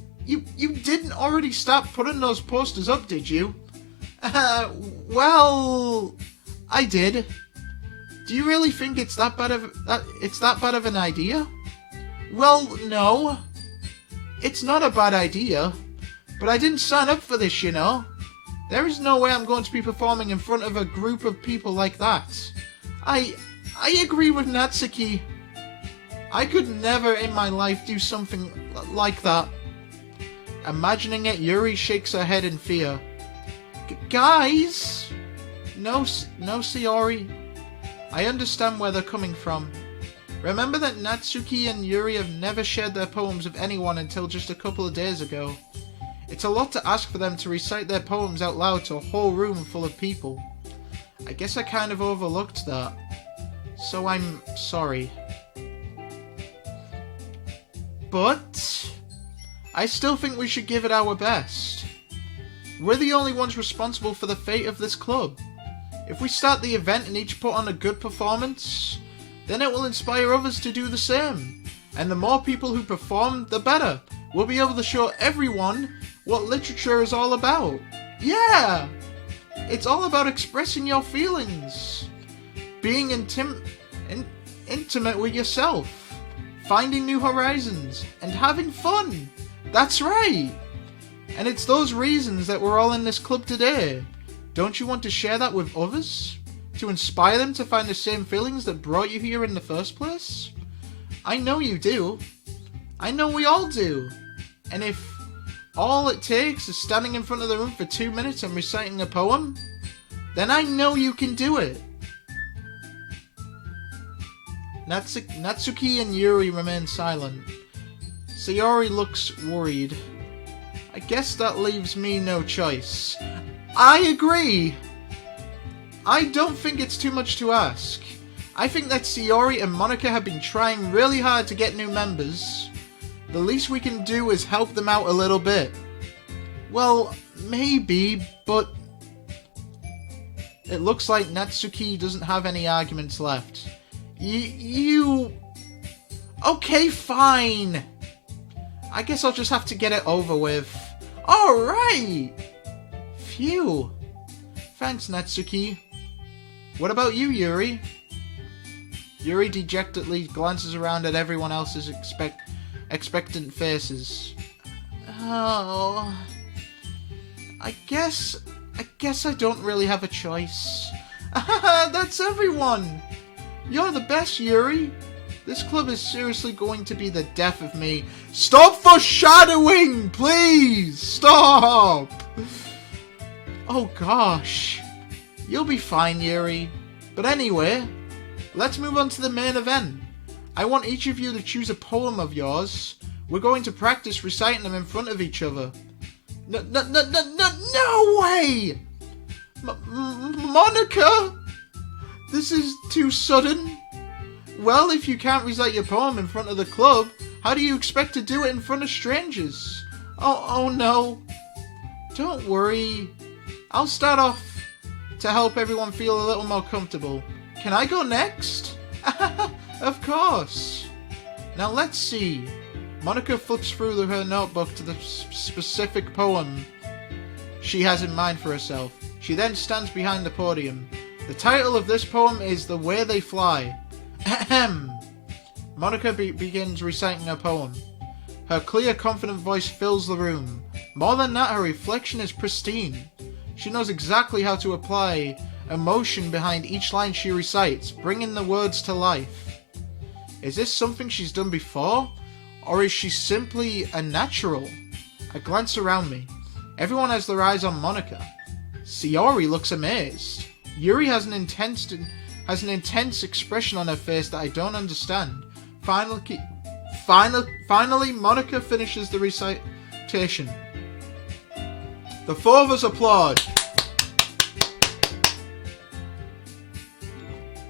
already start putting those posters up, did you? Well, I did. Do you really think it's that bad of an idea? Well, no. It's not a bad idea. But I didn't sign up for this, you know. There is no way I'm going to be performing in front of a group of people like that. I agree with Natsuki. I could never in my life do something like that. Imagining it, Yuri shakes her head in fear. Guys! No, SAYORI. I understand where they're coming from. Remember that Natsuki and Yuri have never shared their poems with anyone until just a couple of days ago. It's a lot to ask for them to recite their poems out loud to a whole room full of people. I guess I kind of overlooked that. So I'm sorry. But I still think we should give it our best. We're the only ones responsible for the fate of this club. If we start the event and each put on a good performance, then it will inspire others to do the same. And the more people who perform, the better. We'll be able to show everyone what literature is all about. Yeah! It's all about expressing your feelings. Being intimate with yourself. Finding new horizons. And having fun. That's right! And it's those reasons that we're all in this club today. Don't you want to share that with others? To inspire them to find the same feelings that brought you here in the first place? I know you do. I know we all do. And if all it takes is standing in front of the room for 2 minutes and reciting a poem, then I know you can do it. Natsuki and Yuri remain silent. SAYORI looks worried. I guess that leaves me no choice. I agree! I don't think it's too much to ask. I think that SAYORI and Monica have been trying really hard to get new members. The least we can do is help them out a little bit. Well, maybe, but it looks like Natsuki doesn't have any arguments left. You... Okay, fine. I guess I'll just have to get it over with. Alright! Phew. Thanks, Natsuki. What about you, Yuri? Yuri dejectedly glances around at everyone else's expectant faces. Oh... I guess I don't really have a choice. That's everyone! You're the best, Yuri! This club is seriously going to be the death of me. Stop foreshadowing, please! Stop! Oh gosh. You'll be fine, Yuri. But anyway, let's move on to the main event. I want each of you to choose a poem of yours. We're going to practice reciting them in front of each other. No way! Monica! This is too sudden. Well, if you can't recite your poem in front of the club, how do you expect to do it in front of strangers? Oh no. Don't worry. I'll start off to help everyone feel a little more comfortable. Can I go next? Of course. Now let's see. Monica flips through her notebook to the specific poem she has in mind for herself. She then stands behind the podium. The title of this poem is The Way They Fly. Ahem. Monica begins reciting her poem. Her clear, confident voice fills the room. More than that, her reflection is pristine. She knows exactly how to apply emotion behind each line she recites, bringing the words to life. Is this something she's done before? Or is she simply a natural? I glance around me. Everyone has their eyes on Monica. Sayori looks amazed. Yuri has an intense expression on her face that I don't understand. Finally, Monica finishes the recitation. The four of us applaud.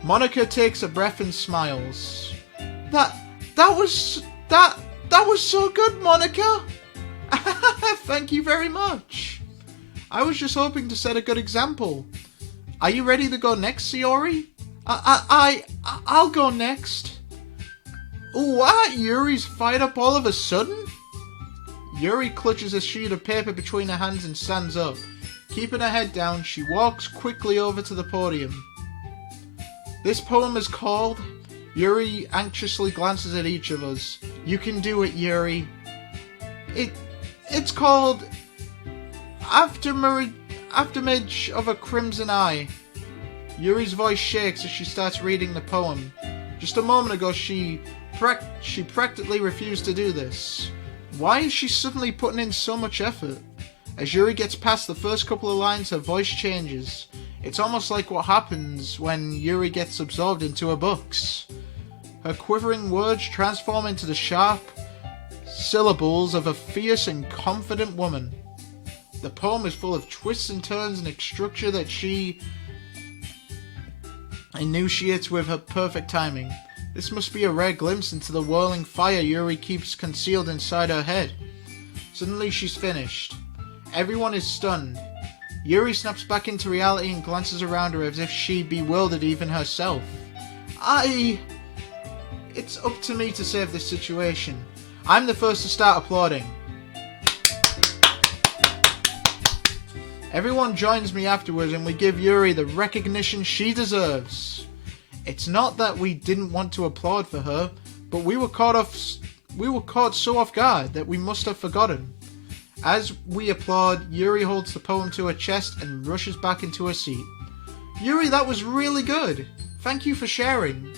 Monica takes a breath and smiles. That was so good, Monica. Thank you very much. I was just hoping to set a good example. Are you ready to go next, Sayori? I'll go next. What? Yuri's fired up all of a sudden? Yuri clutches a sheet of paper between her hands and stands up. Keeping her head down, she walks quickly over to the podium. This poem is called... Yuri anxiously glances at each of us. You can do it, Yuri. It's called... Aftermage of a Crimson Eye. Yuri's voice shakes as she starts reading the poem. Just a moment ago, she practically refused to do this. Why is she suddenly putting in so much effort? As Yuri gets past the first couple of lines, her voice changes. It's almost like what happens when Yuri gets absorbed into her books. Her quivering words transform into the sharp syllables of a fierce and confident woman. The poem is full of twists and turns and a structure that she initiates with her perfect timing. This must be a rare glimpse into the whirling fire Yuri keeps concealed inside her head. Suddenly she's finished. Everyone is stunned. Yuri snaps back into reality and glances around her as if she bewildered even herself. It's up to me to save this situation. I'm the first to start applauding. Everyone joins me afterwards and we give Yuri the recognition she deserves. It's not that we didn't want to applaud for her, but we were caught so off guard that we must have forgotten. As we applaud, Yuri holds the poem to her chest and rushes back into her seat. Yuri, that was really good. Thank you for sharing.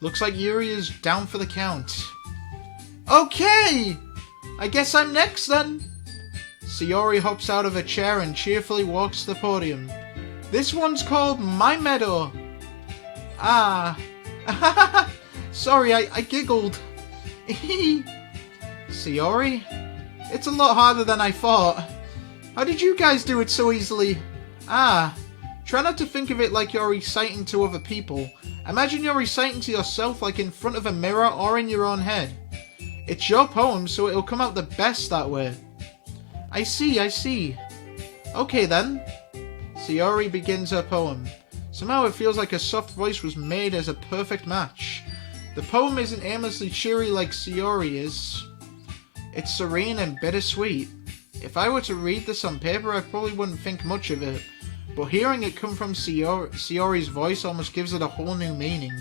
Looks like Yuri is down for the count. Okay! I guess I'm next then. Sayori hops out of her chair and cheerfully walks to the podium. This one's called My Meadow. Sorry, I giggled. Sayori? It's a lot harder than I thought. How did you guys do it so easily? Try not to think of it like you're reciting to other people. Imagine you're reciting to yourself like in front of a mirror or in your own head. It's your poem, so it'll come out the best that way. I see. Okay then. Sayori begins her poem. Somehow it feels like her soft voice was made as a perfect match. The poem isn't aimlessly cheery like Sayori is. It's serene and bittersweet. If I were to read this on paper, I probably wouldn't think much of it. But hearing it come from Sayori's voice almost gives it a whole new meaning.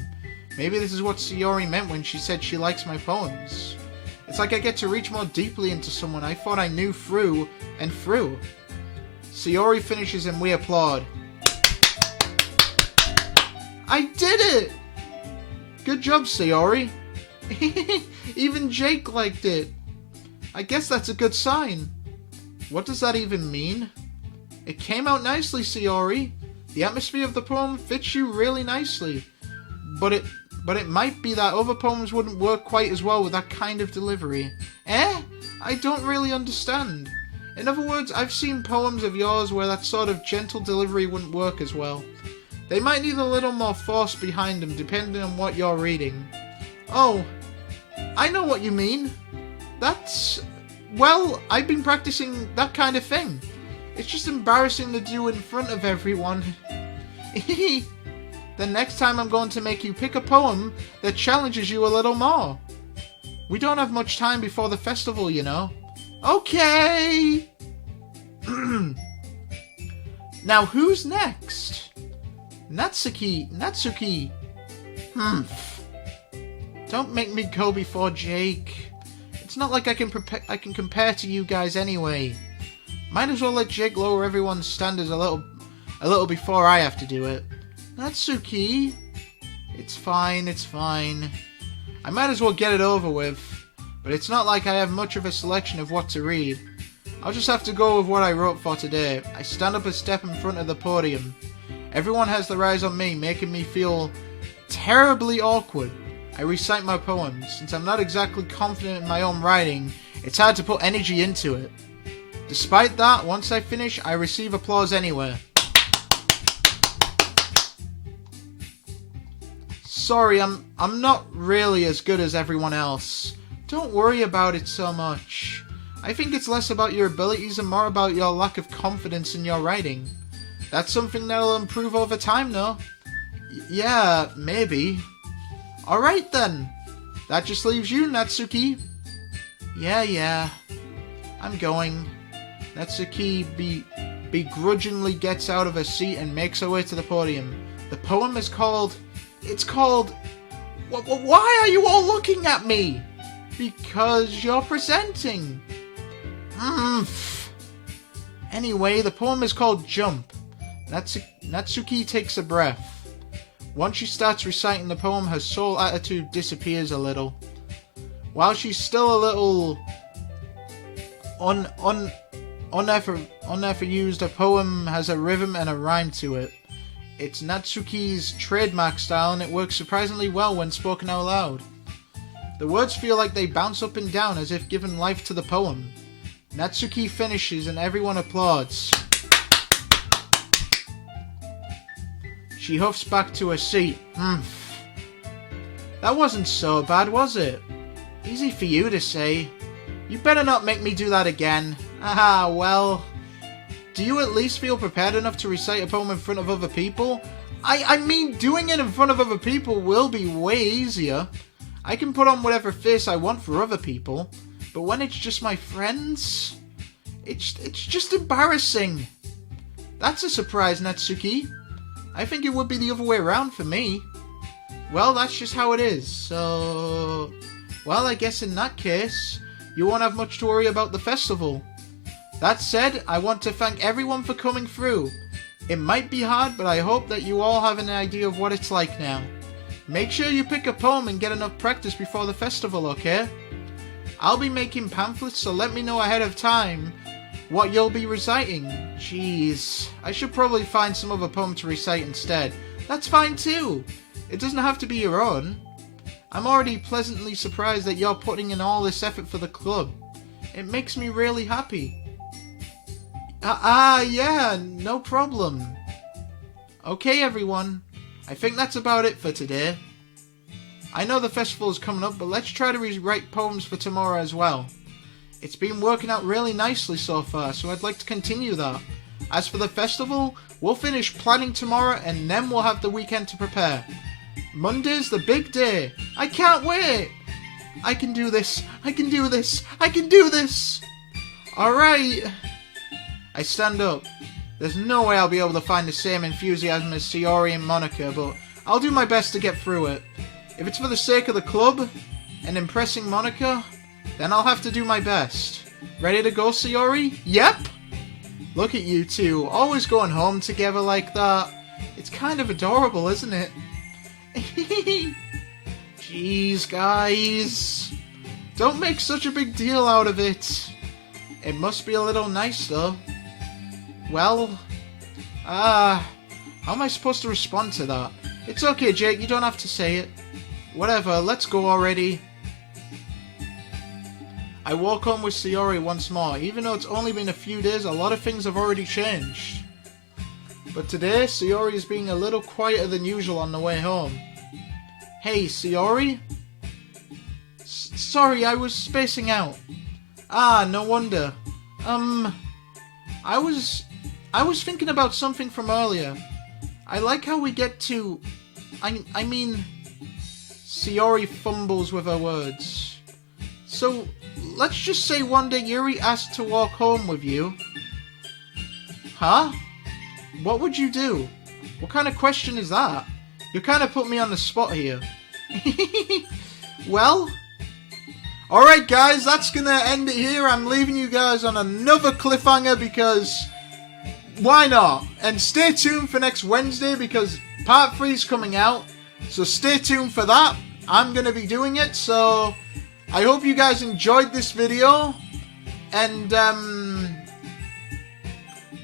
Maybe this is what Sayori meant when she said she likes my poems. It's like I get to reach more deeply into someone I thought I knew through and through. Sayori finishes and we applaud. I did it! Good job, Sayori. Even Jake liked it. I guess that's a good sign. What does that even mean? It came out nicely, Sayori. The atmosphere of the poem fits you really nicely. But it might be that other poems wouldn't work quite as well with that kind of delivery. Eh? I don't really understand. In other words, I've seen poems of yours where that sort of gentle delivery wouldn't work as well. They might need a little more force behind them depending on what you're reading. Oh, I know what you mean. Well, I've been practicing that kind of thing. It's just embarrassing to do in front of everyone. Then next time I'm going to make you pick a poem that challenges you a little more. We don't have much time before the festival, you know. Okay! Now who's next? Natsuki. Don't make me go before Jake. It's not like I can compare to you guys anyway. Might as well let Jake lower everyone's standards a little before I have to do it. Natsuki. It's fine. I might as well get it over with. But it's not like I have much of a selection of what to read. I'll just have to go with what I wrote for today. I stand up a step in front of the podium. Everyone has their eyes on me, making me feel terribly awkward. I recite my poems. Since I'm not exactly confident in my own writing, it's hard to put energy into it. Despite that, once I finish, I receive applause anyway. Sorry, I'm not really as good as everyone else. Don't worry about it so much. I think it's less about your abilities and more about your lack of confidence in your writing. That's something that'll improve over time, though. Yeah, maybe. Alright then. That just leaves you, Natsuki. Yeah. I'm going. Natsuki begrudgingly gets out of her seat and makes her way to the podium. The poem is called... It's called... Why are you all looking at me? Because you're presenting. Anyway, the poem is called Jump. Natsuki takes a breath. Once she starts reciting the poem, her soul attitude disappears a little. While she's still a little unever-used, a poem has a rhythm and a rhyme to it. It's Natsuki's trademark style, and it works surprisingly well when spoken out loud. The words feel like they bounce up and down as if giving life to the poem. Natsuki finishes and everyone applauds. She huffs back to her seat. That wasn't so bad, was it? Easy for you to say. You better not make me do that again. Well... Do you at least feel prepared enough to recite a poem in front of other people? I mean, doing it in front of other people will be way easier. I can put on whatever face I want for other people, but when it's just my friends, it's just embarrassing. That's a surprise, Natsuki. I think it would be the other way around for me. Well, that's just how it is, so... Well, I guess in that case, you won't have much to worry about the festival. That said, I want to thank everyone for coming through. It might be hard, but I hope that you all have an idea of what it's like now. Make sure you pick a poem and get enough practice before the festival, okay? I'll be making pamphlets, so let me know ahead of time what you'll be reciting. Jeez, I should probably find some other poem to recite instead. That's fine too. It doesn't have to be your own. I'm already pleasantly surprised that you're putting in all this effort for the club. It makes me really happy. Yeah, no problem. Okay, everyone. I think that's about it for today. I know the festival is coming up, but let's try to rewrite poems for tomorrow as well. It's been working out really nicely so far, so I'd like to continue that. As for the festival, we'll finish planning tomorrow and then we'll have the weekend to prepare. Monday's the big day. I can't wait. I can do this. Alright. I stand up. There's no way I'll be able to find the same enthusiasm as Sayori and Monica, but I'll do my best to get through it. If it's for the sake of the club and impressing Monica, then I'll have to do my best. Ready to go, Sayori? Yep! Look at you two, always going home together like that. It's kind of adorable, isn't it? Jeez, guys. Don't make such a big deal out of it. It must be a little nice, though. Well, how am I supposed to respond to that? It's okay, Jake, you don't have to say it. Whatever, let's go already. I walk home with Sayori once more. Even though it's only been a few days, a lot of things have already changed. But today, Sayori is being a little quieter than usual on the way home. Hey, Sayori? Sorry, I was spacing out. Ah, no wonder. I was thinking about something from earlier. I like how we get to... I mean... Sayori fumbles with her words. So, let's just say one day Yuri asked to walk home with you. Huh? What would you do? What kind of question is that? You kind of put me on the spot here. Well... Alright guys, that's gonna end it here. I'm leaving you guys on another cliffhanger because... Why not? And stay tuned for next Wednesday because part 3 is coming out. So stay tuned for that. I'm gonna be doing it. So I hope you guys enjoyed this video. And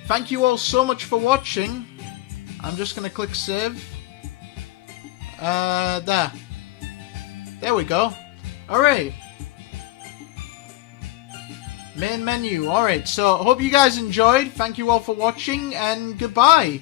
thank you all so much for watching. I'm just gonna click save. There we go. Alright. Main menu. Alright, so I hope you guys enjoyed. Thank you all for watching, and goodbye.